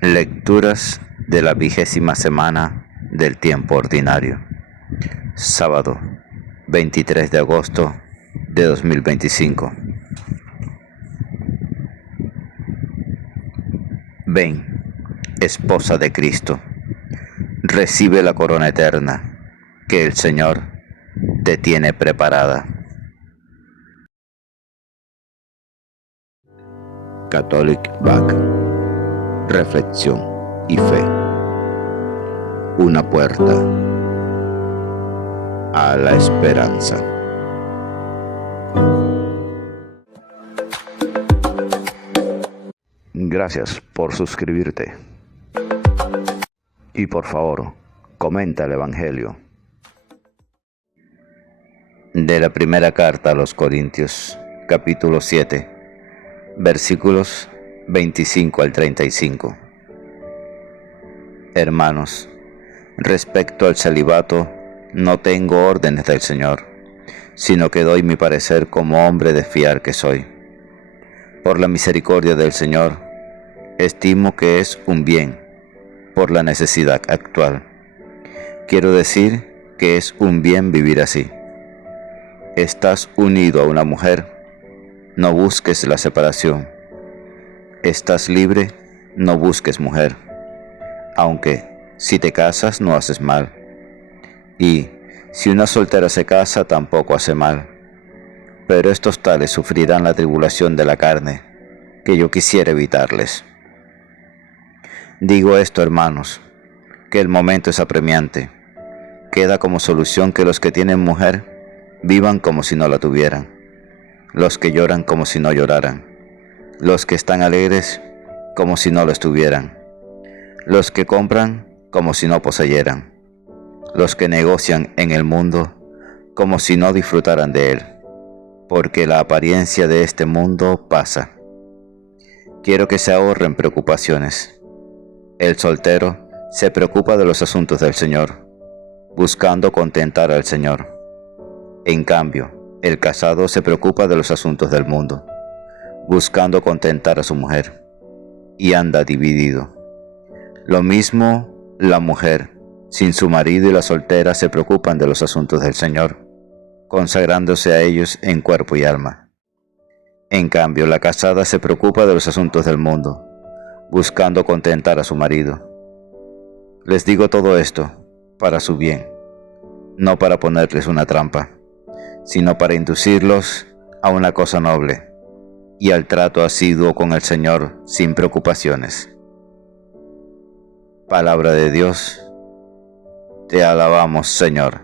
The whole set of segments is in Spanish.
Lecturas de la 20ª semana del tiempo ordinario. Sábado, 23 de agosto de 2025. Ven, esposa de Cristo, recibe la corona eterna que el Señor te tiene preparada. Catholic Back. Reflexión y fe. Una puerta a la esperanza. Gracias por suscribirte. Y por favor, comenta el Evangelio. De la primera carta a los Corintios, capítulo 7, versículos 25 al 35. Hermanos, respecto al celibato, no tengo órdenes del Señor, sino que doy mi parecer como hombre de fiar que soy. Por la misericordia del Señor, estimo que es un bien, por la necesidad actual. Quiero decir que es un bien vivir así. Estás unido a una mujer, no busques la separación. Estás libre, no busques mujer, aunque si te casas no haces mal, y si una soltera se casa tampoco hace mal, pero estos tales sufrirán la tribulación de la carne, que yo quisiera evitarles. Digo esto, hermanos, que el momento es apremiante. Queda como solución que los que tienen mujer vivan como si no la tuvieran, los que lloran como si no lloraran, los que están alegres como si no lo estuvieran, los que compran como si no poseyeran, los que negocian en el mundo como si no disfrutaran de él, porque la apariencia de este mundo pasa. Quiero que se ahorren preocupaciones. El soltero se preocupa de los asuntos del Señor, buscando contentar al Señor. En cambio, el casado se preocupa de los asuntos del mundo, buscando contentar a su mujer, y anda dividido. Lo mismo la mujer, sin su marido, y la soltera se preocupan de los asuntos del Señor, consagrándose a ellos en cuerpo y alma. En cambio, la casada se preocupa de los asuntos del mundo, buscando contentar a su marido. Les digo todo esto para su bien, no para ponerles una trampa, sino para inducirlos a una cosa noble y al trato asiduo con el Señor sin preocupaciones. Palabra de Dios, te alabamos, Señor.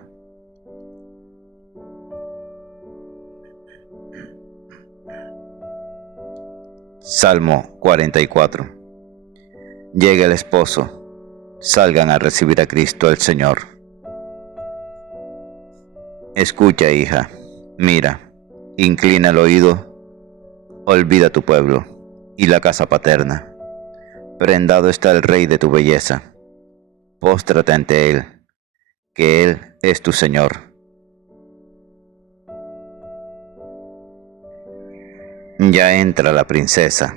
Salmo 44. Llega el esposo, salgan a recibir a Cristo el Señor. Escucha, hija, mira, inclina el oído. Olvida tu pueblo y la casa paterna. Prendado está el Rey de tu belleza. Póstrate ante Él, que Él es tu Señor. Ya entra la princesa,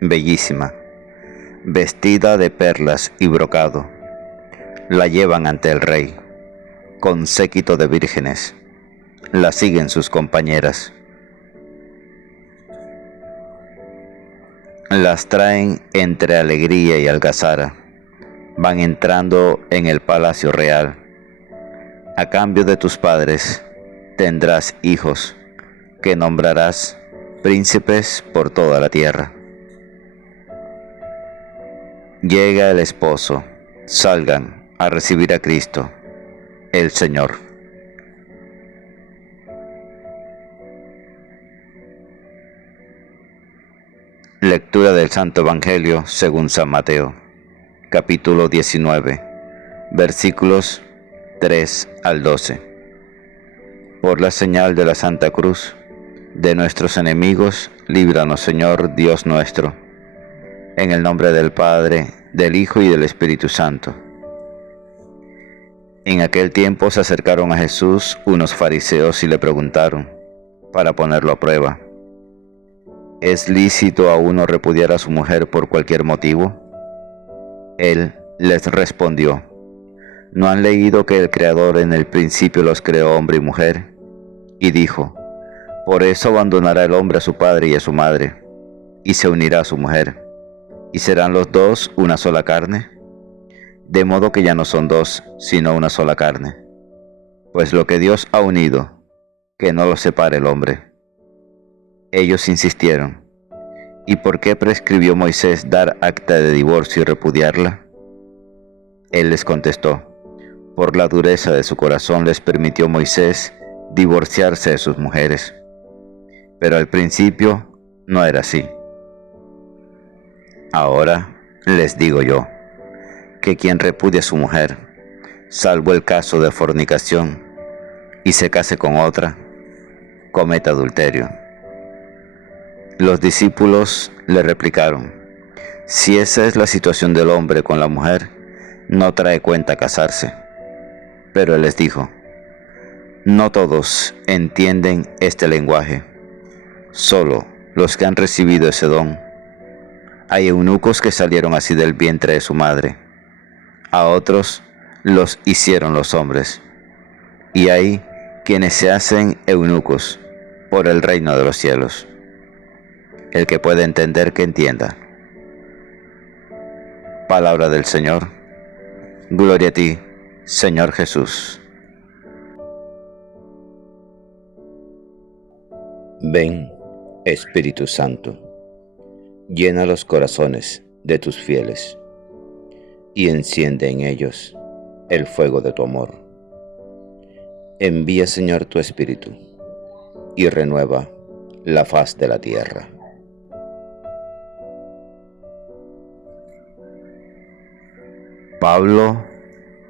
bellísima, vestida de perlas y brocado. La llevan ante el Rey, con séquito de vírgenes. La siguen sus compañeras. Las traen entre alegría y algazara. Van entrando en el palacio real. A cambio de tus padres tendrás hijos, que nombrarás príncipes por toda la tierra. Llega el esposo, salgan a recibir a Cristo, el Señor. Lectura del Santo Evangelio según San Mateo, capítulo 19, versículos 3 al 12. Por la señal de la Santa Cruz, de nuestros enemigos, líbranos, Señor Dios nuestro. En el nombre del Padre, del Hijo y del Espíritu Santo. En aquel tiempo se acercaron a Jesús unos fariseos y le preguntaron, para ponerlo a prueba: ¿es lícito a uno repudiar a su mujer por cualquier motivo? Él les respondió: ¿No han leído que el Creador en el principio los creó hombre y mujer? Y dijo: por eso abandonará el hombre a su padre y a su madre, y se unirá a su mujer, y serán los dos una sola carne. De modo que ya no son dos, sino una sola carne. Pues lo que Dios ha unido, que no lo separe el hombre. Ellos insistieron: ¿y por qué prescribió Moisés dar acta de divorcio y repudiarla? Él les contestó: por la dureza de su corazón les permitió Moisés divorciarse de sus mujeres. Pero al principio no era así. Ahora les digo yo, que quien repudia a su mujer, salvo el caso de fornicación, y se case con otra, comete adulterio. Los discípulos le replicaron: si esa es la situación del hombre con la mujer, no trae cuenta casarse. Pero él les dijo: no todos entienden este lenguaje, solo los que han recibido ese don. Hay eunucos que salieron así del vientre de su madre, a otros los hicieron los hombres, y hay quienes se hacen eunucos por el reino de los cielos. El que puede entender, que entienda. Palabra del Señor. Gloria a ti, Señor Jesús. Ven, Espíritu Santo, llena los corazones de tus fieles y enciende en ellos el fuego de tu amor. Envía, Señor, tu Espíritu y renueva la faz de la tierra. Pablo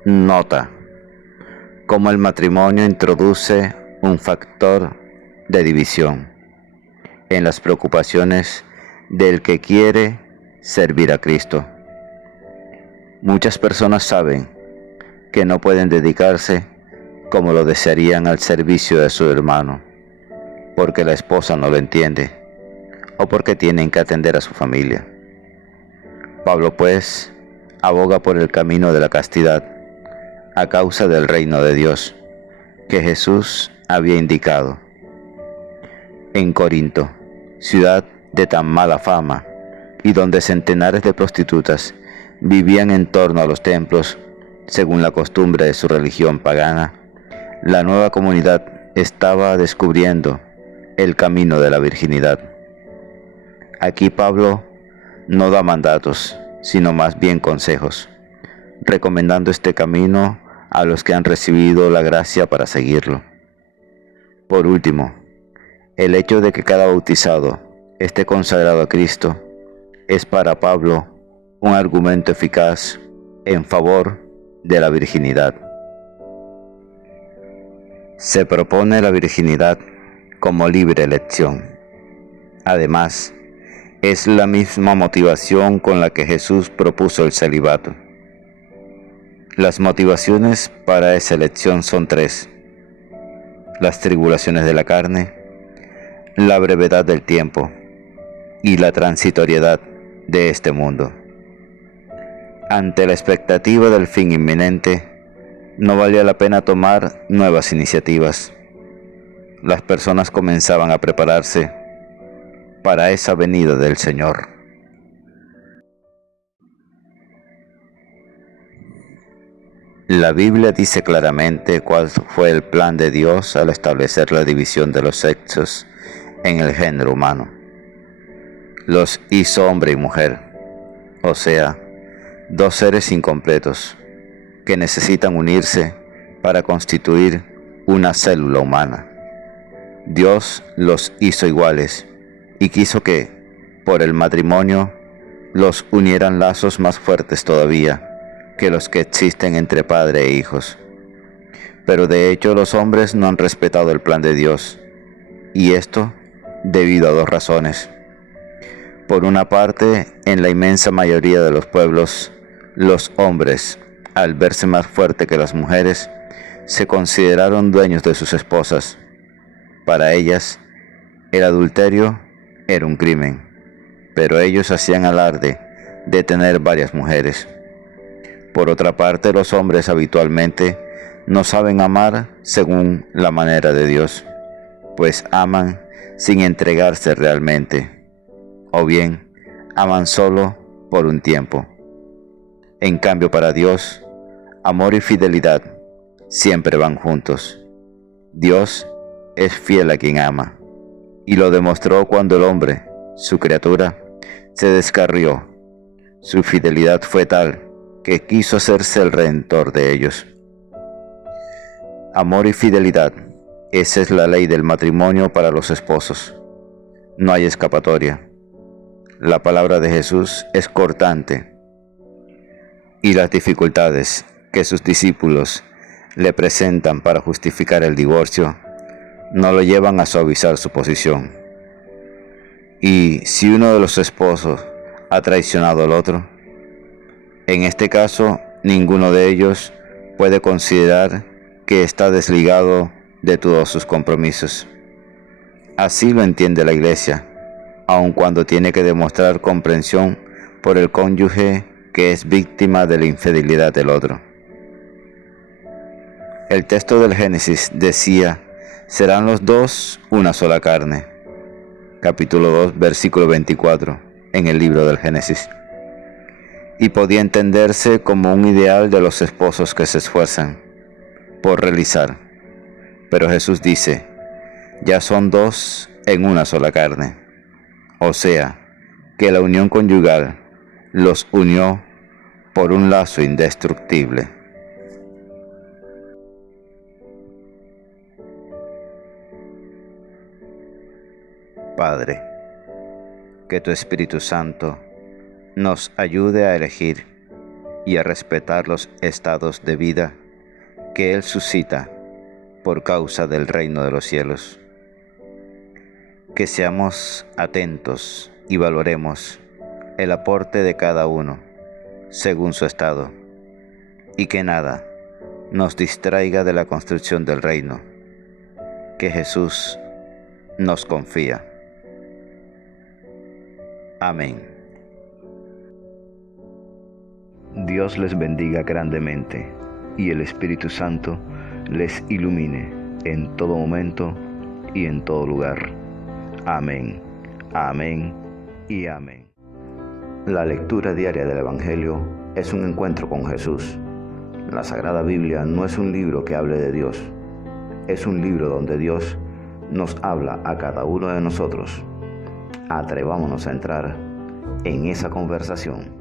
nota cómo el matrimonio introduce un factor de división en las preocupaciones del que quiere servir a Cristo. Muchas personas saben que no pueden dedicarse como lo desearían al servicio de su hermano, porque la esposa no lo entiende o porque tienen que atender a su familia. Pablo, pues, aboga por el camino de la castidad a causa del reino de Dios que Jesús había indicado. En Corinto, ciudad de tan mala fama y donde centenares de prostitutas vivían en torno a los templos según la costumbre de su religión pagana, la nueva comunidad estaba descubriendo el camino de la virginidad. Aquí Pablo no da mandatos, sino más bien consejos, recomendando este camino a los que han recibido la gracia para seguirlo. Por último, el hecho de que cada bautizado esté consagrado a Cristo es para Pablo un argumento eficaz en favor de la virginidad. Se propone la virginidad como libre elección. Además, es la misma motivación con la que Jesús propuso el celibato. Las motivaciones para esa elección son tres: las tribulaciones de la carne, la brevedad del tiempo y la transitoriedad de este mundo. Ante la expectativa del fin inminente, no valía la pena tomar nuevas iniciativas. Las personas comenzaban a prepararse para esa venida del Señor. La Biblia dice claramente cuál fue el plan de Dios al establecer la división de los sexos en el género humano. Los hizo hombre y mujer, o sea, dos seres incompletos que necesitan unirse para constituir una célula humana. Dios los hizo iguales y quiso que, por el matrimonio, los unieran lazos más fuertes todavía que los que existen entre padre e hijos. Pero de hecho los hombres no han respetado el plan de Dios, y esto debido a dos razones. Por una parte, en la inmensa mayoría de los pueblos, los hombres, al verse más fuertes que las mujeres, se consideraron dueños de sus esposas. Para ellas, el adulterio era un crimen, pero ellos hacían alarde de tener varias mujeres. Por otra parte, los hombres habitualmente no saben amar según la manera de Dios, pues aman sin entregarse realmente, o bien aman solo por un tiempo. En cambio, para Dios, amor y fidelidad siempre van juntos. Dios es fiel a quien ama, y lo demostró cuando el hombre, su criatura, se descarrió. Su fidelidad fue tal que quiso hacerse el redentor de ellos. Amor y fidelidad, esa es la ley del matrimonio para los esposos. No hay escapatoria. La palabra de Jesús es cortante, y las dificultades que sus discípulos le presentan para justificar el divorcio no lo llevan a suavizar su posición. Y si uno de los esposos ha traicionado al otro, en este caso ninguno de ellos puede considerar que está desligado de todos sus compromisos. Así lo entiende la Iglesia, aun cuando tiene que demostrar comprensión por el cónyuge que es víctima de la infidelidad del otro. El texto del Génesis decía: serán los dos una sola carne. Capítulo 2, versículo 24, en el libro del Génesis. Y podía entenderse como un ideal de los esposos que se esfuerzan por realizar. Pero Jesús dice: ya son dos en una sola carne. O sea, que la unión conyugal los unió por un lazo indestructible. Padre, que tu Espíritu Santo nos ayude a elegir y a respetar los estados de vida que Él suscita por causa del reino de los cielos. Que seamos atentos y valoremos el aporte de cada uno según su estado, y que nada nos distraiga de la construcción del reino que Jesús nos confía. Amén. Dios les bendiga grandemente y el Espíritu Santo les ilumine en todo momento y en todo lugar. Amén, amén y amén. La lectura diaria del Evangelio es un encuentro con Jesús. La Sagrada Biblia no es un libro que hable de Dios, es un libro donde Dios nos habla a cada uno de nosotros. Atrevámonos a entrar en esa conversación.